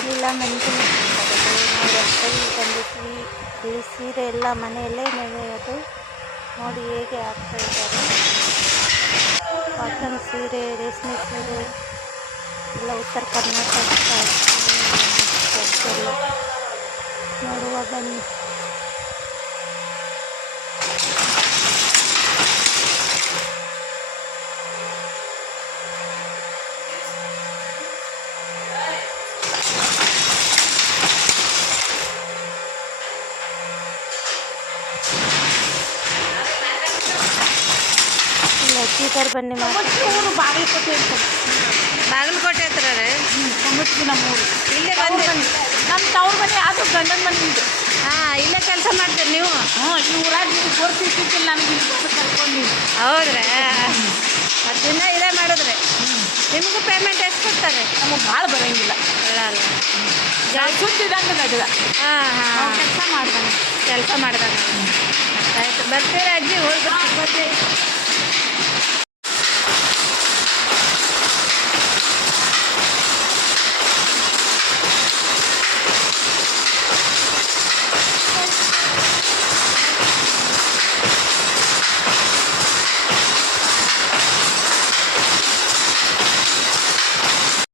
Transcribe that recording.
ಬಂದಿಲ್ಲ ಮನೆಗೆ ನಾವು ರಸ್ತೆಗೆ ಬಂದಿದ್ವಿ. ಇಲ್ಲಿ ಸೀರೆ ಎಲ್ಲ ಮನೆಯಲ್ಲೇ ನೆನೆಯೋದು. ನೋಡಿ ಹೇಗೆ ಹಾಕ್ತಾ ಇದ್ದಾರೆ. ಕಾಟನ್ ಸೀರೆ, ರೇಷ್ಮೆ ಸೀರೆ ಎಲ್ಲ ಉತ್ತರ ಕರ್ನಾಟಕ ಸ್ಪೆಷಲ್. ನೋಡುವ ಬನ್ನಿ. ಅಜ್ಜಿದವ್ರು ಬನ್ನಿ ಊರು ಬಾಗಲಕೋಟೆ ಅಂತ. ಬಾಗಲಕೋಟೆ ಹತ್ರ ತೊಂಬತ್ತು ನಮ್ಮೂರು. ಇಲ್ಲೇ ಬಂದು ನಮ್ಮ ತವ್ರ ಮನೆ ಅದು ಗಂಡನ ಮನೆ ಇದೆ. ಹಾಂ, ಇಲ್ಲೇ ಕೆಲಸ ಮಾಡ್ತೀರಿ ನೀವು? ಹ್ಞೂ, ಈ ಊರಾಗ ನೀವು ಗೊತ್ತಿರ್ತಿದ್ದಿಲ್ಲ ನನಗೆ ಇಲ್ಲಿ ಬಂದು ಕರ್ಕೊಂಡು. ಹೌದ್ರಾ? ಮತ್ತು ದಿನ ಇದೇ ಮಾಡಿದ್ರೆ ನಿಮಗೂ ಪೇಮೆಂಟ್ ಎಷ್ಟು ಕೊಡ್ತಾರೆ? ನಮಗೆ ಭಾಳ ಬರೋಂಗಿಲ್ಲ. ಅಲ್ಲ ಸುತ್ತಿದಂಗೆ ಗದಗ. ಹಾಂ ಹಾಂ, ಕೆಲಸ ಮಾಡ್ದಂಗೆ. ಆಯಿತು, ಬರ್ತೀರಾ ಅಜ್ಜಿ? ಹೋಗಿ ಬರ್ತೀವಿ.